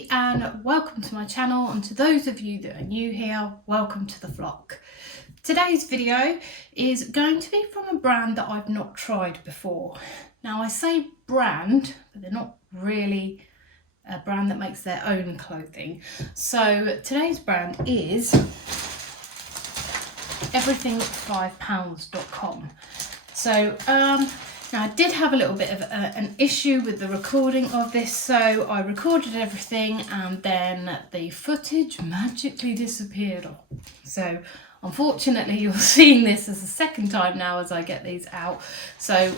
Kerry and welcome to my channel, and to those of you that are new here, welcome to the vlog. Today's video is going to be from a brand that I've not tried before. Now I say brand, but they're not really a brand that makes their own clothing. So today's brand is everything5pounds.com. So now I did have a little bit of an issue with the recording of this, so I recorded everything and then the footage magically disappeared. So unfortunately you're seeing this as the second time now as I get these out. So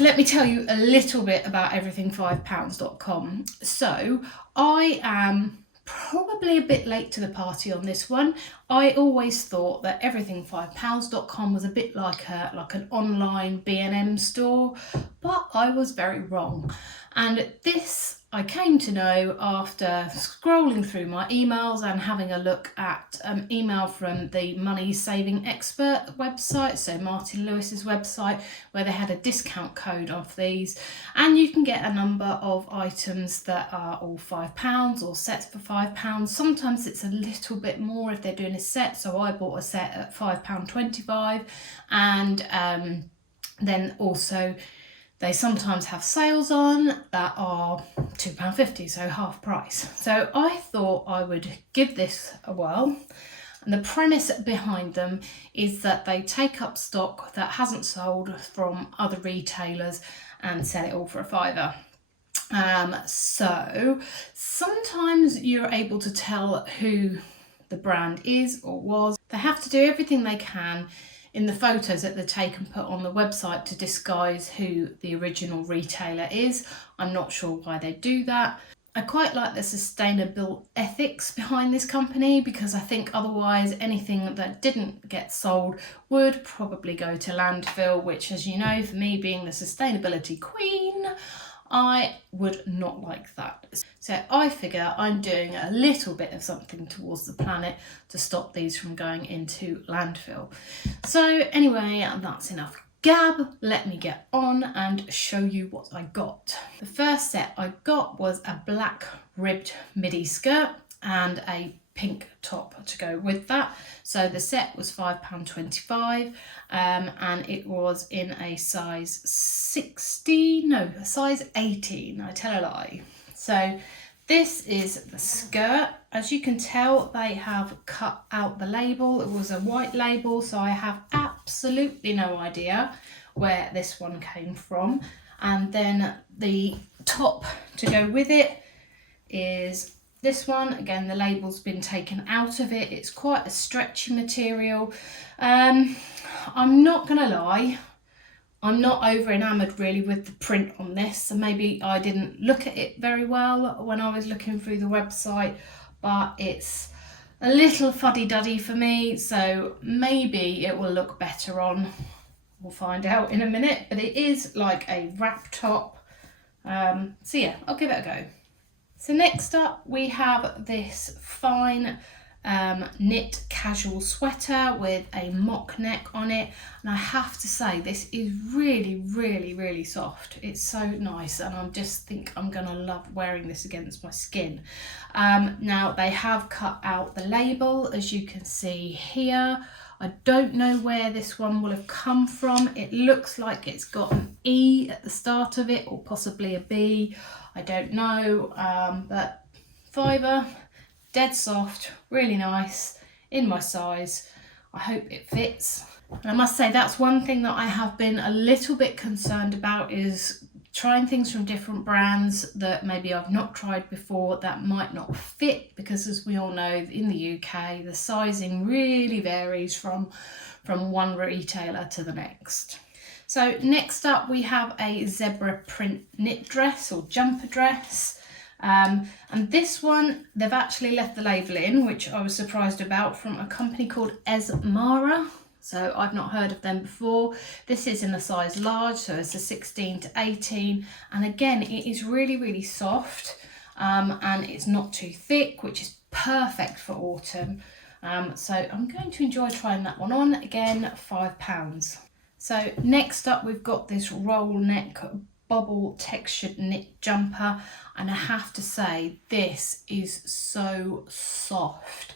let me tell you a little bit about everything5pounds.com. So I am probably a bit late to the party on this one. I always thought that everything5pounds.com was a bit like an online B&M store, but I was very wrong. And this I came to know after scrolling through my emails and having a look at email from the money saving expert website, so Martin Lewis's website, where they had a discount code of these, and you can get a number of items that are all £5 or sets for £5. Sometimes it's a little bit more if they're doing a set, so I bought a set at £5.25, and then also they sometimes have sales on that are £2.50, so half price. So I thought I would give this a whirl. And the premise behind them is that they take up stock that hasn't sold from other retailers and sell it all for a fiver. So sometimes you're able to tell who the brand is or was. They have to do everything they can in the photos that they take and put on the website to disguise who the original retailer is. I'm not sure why they do that. I quite like the sustainable ethics behind this company, because I think otherwise anything that didn't get sold would probably go to landfill, which, as you know, for me being the sustainability queen, I would not like that. So I figure I'm doing a little bit of something towards the planet to stop these from going into landfill. So anyway, that's enough gab. Let me get on and show you what I got. The first set I got was a black ribbed midi skirt and a pink top to go with that. So the set was £5.25 and it was in a size 18, I tell a lie. So this is the skirt. As you can tell, they have cut out the label. It was a white label, so I have absolutely no idea where this one came from. And then the top to go with it is this one. Again, the label's been taken out of it. It's quite a stretchy material. I'm not gonna lie, I'm not over enamoured really with the print on this, so maybe I didn't look at it very well when I was looking through the website, but it's a little fuddy-duddy for me, so maybe it will look better on. We'll find out in a minute, but it is like a wrap top. So yeah, I'll give it a go. So next up we have this fine knit casual sweater with a mock neck on it, and I have to say this is really soft. It's so nice, and I just think I'm gonna love wearing this against my skin. Now they have cut out the label, as you can see here. I don't know where this one will have come from. It looks like it's got an E at the start of it, or possibly a B. I don't know, but fiver, dead soft, really nice, in my size. I hope it fits. And I must say that's one thing that I have been a little bit concerned about, is trying things from different brands that maybe I've not tried before that might not fit, because as we all know, in the UK the sizing really varies from one retailer to the next. So next up we have a zebra print knit dress or jumper dress. And this one, they've actually left the label in, which I was surprised about, from a company called Esmara. So I've not heard of them before. This is in a size large, so it's a 16 to 18. And again, it is really soft, and it's not too thick, which is perfect for autumn. So I'm going to enjoy trying that one on. Again, £5. So next up we've got this roll neck bubble textured knit jumper, and I have to say this is so soft.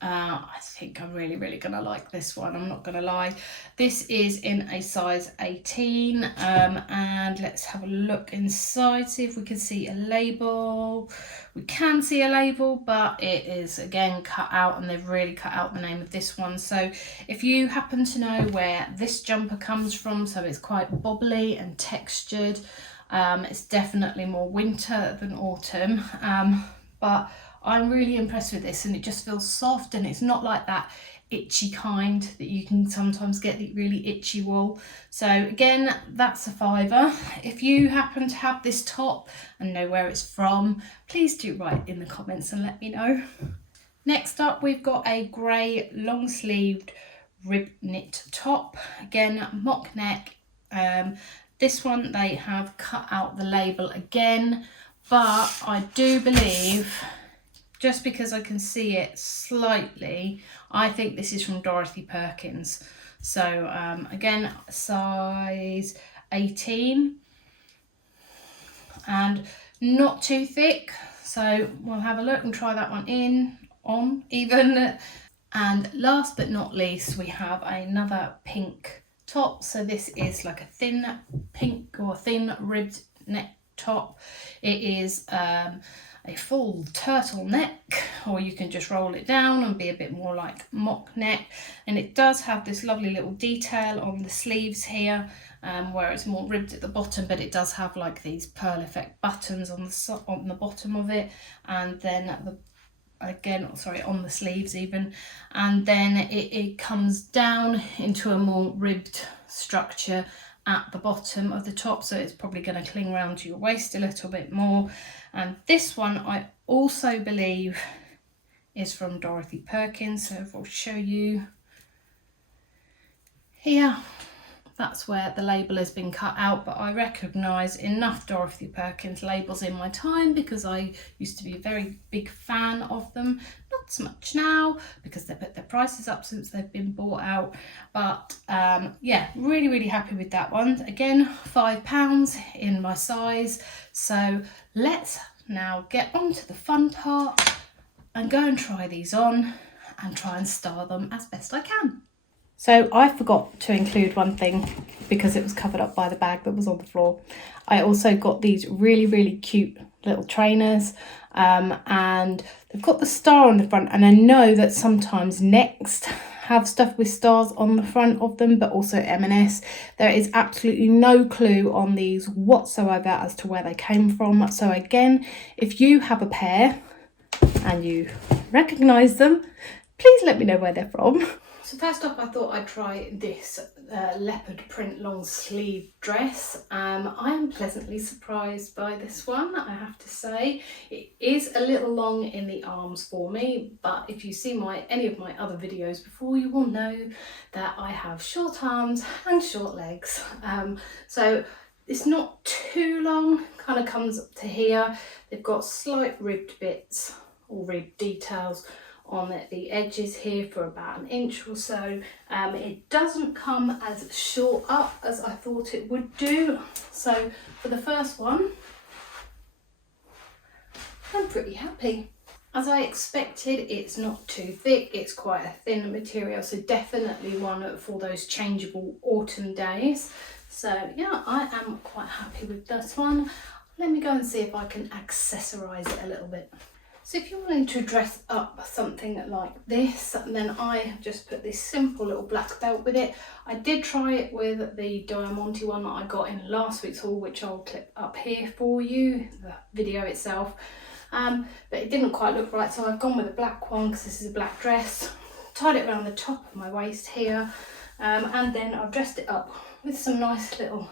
I think I'm really gonna like this one, I'm not gonna lie. This is in a size 18, and let's have a look inside, see if we can see a label. We can see a label, but it is again cut out, and they've really cut out the name of this one. So if you happen to know where this jumper comes from, so it's quite bobbly and textured, it's definitely more winter than autumn, but I'm really impressed with this, and it just feels soft, and it's not like that itchy kind that you can sometimes get, the really itchy wool. So again, that's a £5. If you happen to have this top and know where it's from, please do write in the comments and let me know. Next up, we've got a grey long sleeved rib knit top, again mock neck. This one they have cut out the label again, but I do believe, just because I can see it slightly, I think this is from Dorothy Perkins. So again, size 18 and not too thick. So we'll have a look and try that one on even. And last but not least, we have another pink top. So this is like a thin pink or thin ribbed neck top. It is a full turtleneck, or you can just roll it down and be a bit more like mock neck, and it does have this lovely little detail on the sleeves here, where it's more ribbed at the bottom, but it does have like these pearl effect buttons on the bottom of it, and then on the sleeves even, and then it comes down into a more ribbed structure at the bottom of the top, so it's probably going to cling around to your waist a little bit more. And this one I also believe is from Dorothy Perkins, so if I'll show you here, that's where the label has been cut out, but I recognise enough Dorothy Perkins labels in my time because I used to be a very big fan of them. Not so much now because they put their prices up since they've been bought out, but yeah, really happy with that one. Again, £5 in my size. So let's now get on to the fun part and go and try these on and try and style them as best I can. So I forgot to include one thing because it was covered up by the bag that was on the floor. I also got these really cute little trainers, and they've got the star on the front, and I know that sometimes Next have stuff with stars on the front of them, but also M&S. There is absolutely no clue on these whatsoever as to where they came from. So again, if you have a pair and you recognise them, please let me know where they're from. So first up, I thought I'd try this leopard print long sleeve dress. I am pleasantly surprised by this one, I have to say. It is a little long in the arms for me, but if you see any of my other videos before, you will know that I have short arms and short legs. So it's not too long, kind of comes up to here. They've got slight ribbed bits or ribbed details on the edges here for about 1 inch or so. It doesn't come as short up as I thought it would do. So for the first one, I'm pretty happy. As I expected, it's not too thick, it's quite a thin material, so definitely one for those changeable autumn days. So yeah, I am quite happy with this one. Let me go and see if I can accessorise it a little bit. So if you're wanting to dress up something like this, then I just put this simple little black belt with it. I did try it with the Diamante one that I got in last week's haul, which I'll clip up here for you, the video itself. But it didn't quite look right, so I've gone with a black one because this is a black dress. Tied it around the top of my waist here, and then I've dressed it up with some nice little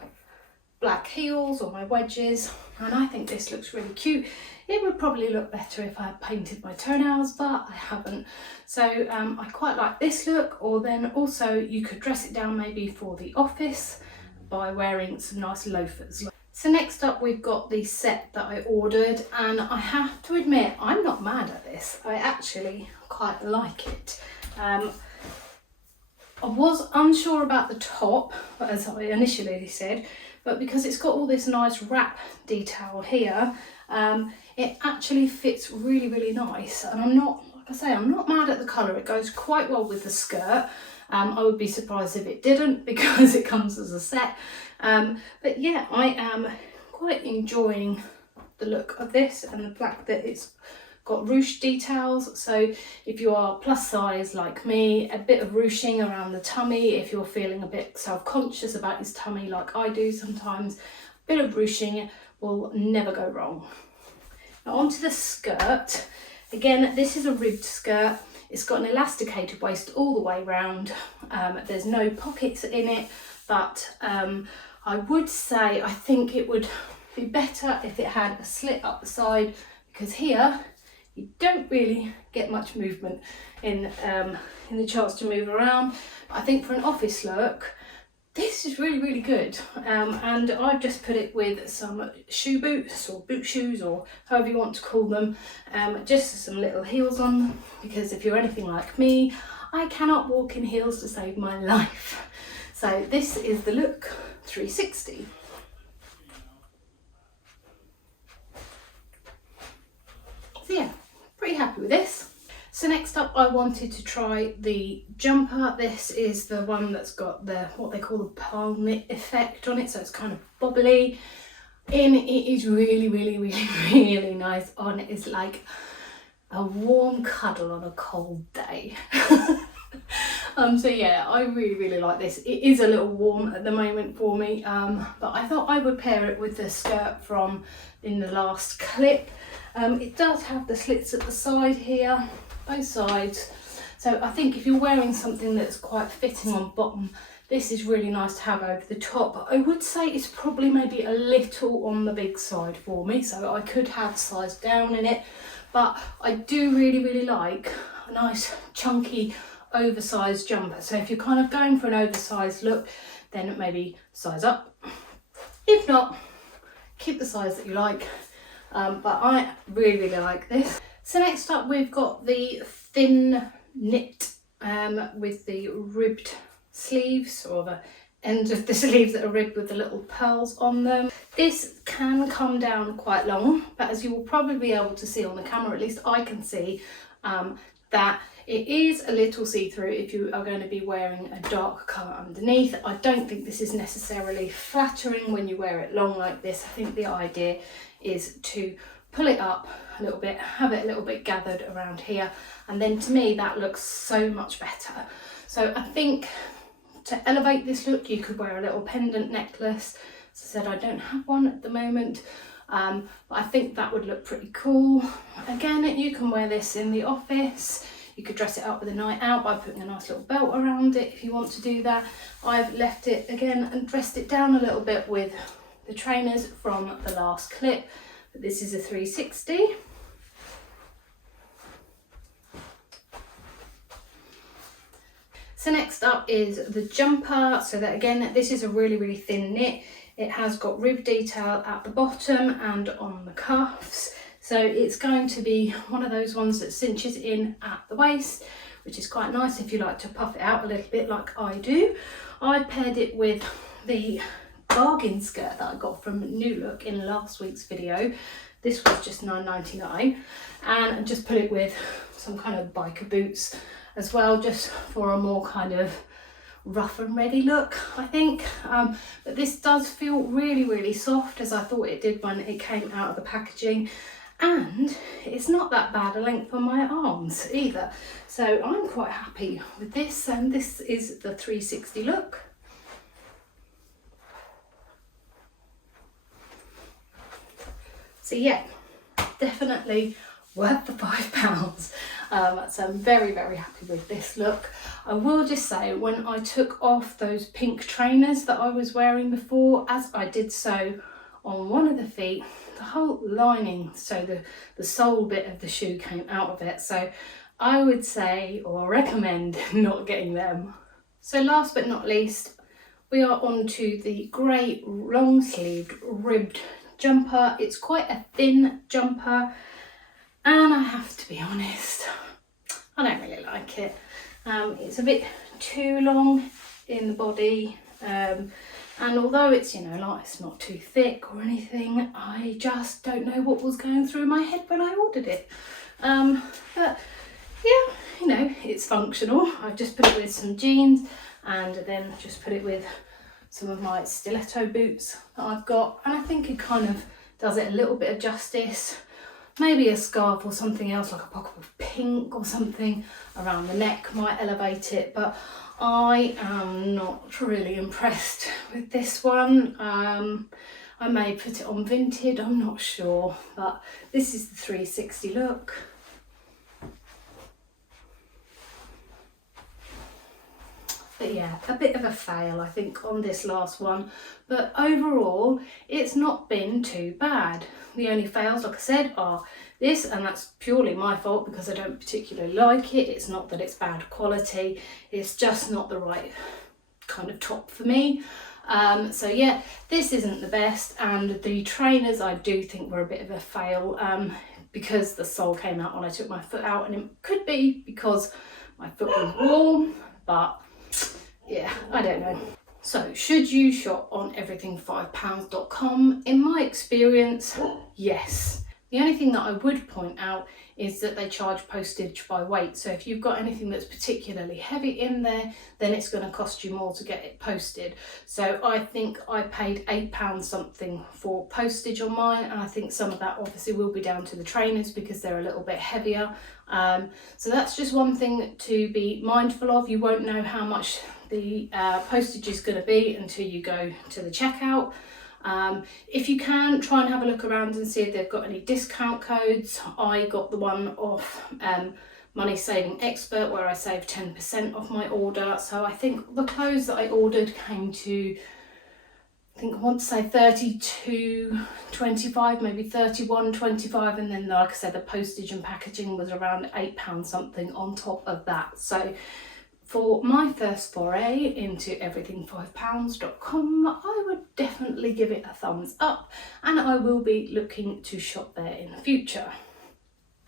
black heels or my wedges, and I think this looks really cute. It would probably look better if I had painted my toenails, but I haven't. So I quite like this look, or then also you could dress it down maybe for the office by wearing some nice loafers. So next up we've got the set that I ordered, and I have to admit I'm not mad at this. I actually quite like it. I was unsure about the top, as I initially said, but because it's got all this nice wrap detail here, it actually fits really, really nice. And I'm not, like I say, I'm not mad at the colour. It goes quite well with the skirt. I would be surprised if it didn't because it comes as a set. But yeah, I am quite enjoying the look of this and the fact that it's got ruche details. So if you are plus size like me, a bit of ruching around the tummy, if you're feeling a bit self-conscious about his tummy like I do sometimes, a bit of ruching will never go wrong. Now onto the skirt. Again, this is a ribbed skirt. It's got an elasticated waist all the way round. There's no pockets in it, but I would say I think it would be better if it had a slit up the side, because here you don't really get much movement in the chance to move around. But I think for an office look, this is really, really good. And I've just put it with some shoe boots or boot shoes, or however you want to call them, just some little heels on them, because if you're anything like me, I cannot walk in heels to save my life. So this is the look 360. So yeah, pretty happy with this. So next up, I wanted to try the jumper. This is the one that's got the, what they call the pearl knit effect on it. So it's kind of bobbly. And it is really, really, really, really nice on. It's like a warm cuddle on a cold day. So yeah, I really, really like this. It is a little warm at the moment for me, but I thought I would pair it with the skirt from in the last clip. It does have the slits at the side here, both sides. So I think if you're wearing something that's quite fitting on bottom, this is really nice to have over the top. I would say it's probably maybe a little on the big side for me, so I could have sized down in it, but I do really, really like a nice chunky oversized jumper. So if you're kind of going for an oversized look, then maybe size up. If not, keep the size that you like. But I really, really like this. So next up, we've got the thin knit with the ribbed sleeves, or the ends of the sleeves that are ribbed with the little pearls on them. This can come down quite long, but as you will probably be able to see on the camera, at least I can see, that it is a little see-through if you are going to be wearing a dark colour underneath. I don't think this is necessarily flattering when you wear it long like this. I think the idea is to pull it up a little bit, have it a little bit gathered around here, and then to me that looks so much better. So I think to elevate this look, you could wear a little pendant necklace. As I said, I don't have one at the moment, but I think that would look pretty cool. Again, you can wear this in the office. You could dress it up with a night out by putting a nice little belt around it if you want to do that. I've left it again and dressed it down a little bit with the trainers from the last clip, but this is a 360. So next up is the jumper. So that again, this is a really, really thin knit. It has got rib detail at the bottom and on the cuffs. So it's going to be one of those ones that cinches in at the waist, which is quite nice if you like to puff it out a little bit like I do. I paired it with the bargain skirt that I got from New Look in last week's video. This was just $9.99, and just put it with some kind of biker boots as well, just for a more kind of rough and ready look, I think. But this does feel really, really soft, as I thought it did when it came out of the packaging. And it's not that bad a length on my arms either. So I'm quite happy with this, and this is the 360 look. So yeah, definitely worth the £5. So I'm very, very happy with this look. I will just say, when I took off those pink trainers that I was wearing before, as I did so on one of the feet, the whole lining, so the sole bit of the shoe came out of it. So I would say, or recommend, not getting them. So last but not least, we are on to the grey long sleeved ribbed jumper. It's quite a thin jumper, and I have to be honest, I don't really like it. It's a bit too long in the body. And although it's, you know, like it's not too thick or anything, I just don't know what was going through my head when I ordered it. But yeah, you know, it's functional. I've just put it with some jeans and then just put it with some of my stiletto boots that I've got, and I think it kind of does it a little bit of justice. Maybe a scarf or something else, like a pocket of pink or something around the neck might elevate it, but I am not really impressed with this one. I may put it on Vinted, I'm not sure, but this is the 360 look. But yeah, a bit of a fail I think on this last one, but overall it's not been too bad. The only fails, like I said, are this, and that's purely my fault because I don't particularly like it. It's not that it's bad quality, it's just not the right kind of top for me. So yeah, this isn't the best, and the trainers I do think were a bit of a fail because the sole came out when I took my foot out, and it could be because my foot was warm, but yeah, I don't know. So should you shop on everything5pounds.com? In my experience, yes. The only thing that I would point out is that they charge postage by weight. So if you've got anything that's particularly heavy in there, then it's going to cost you more to get it posted. So I think I paid £8 something for postage on mine, and I think some of that obviously will be down to the trainers because they're a little bit heavier. So that's just one thing to be mindful of. You won't know how much the postage is going to be until you go to the checkout. If you can, try and have a look around and see if they've got any discount codes. I got the one off Money Saving Expert where I saved 10% off my order. So I think the clothes that I ordered came to, I think I want to say 32.25, maybe 31.25, and then like I said, the postage and packaging was around £8 something on top of that. So for my first foray into everything5pounds.com, I would definitely give it a thumbs up, and I will be looking to shop there in the future.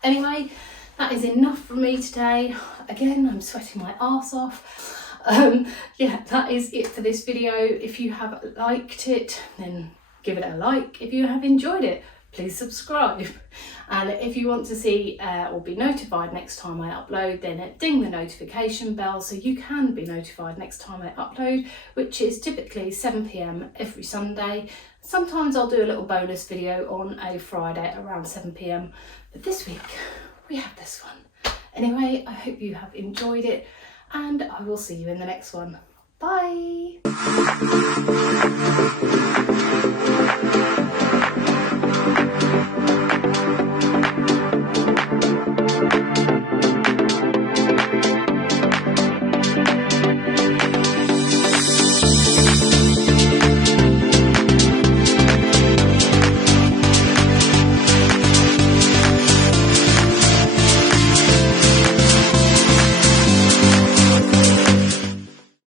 Anyway, that is enough from me today. Again, I'm sweating my arse off. Yeah, that is it for this video. If you have liked it, then give it a like. If you have enjoyed it, please subscribe. And if you want to see or be notified next time I upload, then ding the notification bell so you can be notified next time I upload, which is typically 7 PM every Sunday. Sometimes I'll do a little bonus video on a Friday around 7 PM, but this week we have this one. Anyway, I hope you have enjoyed it, and I will see you in the next one. Bye!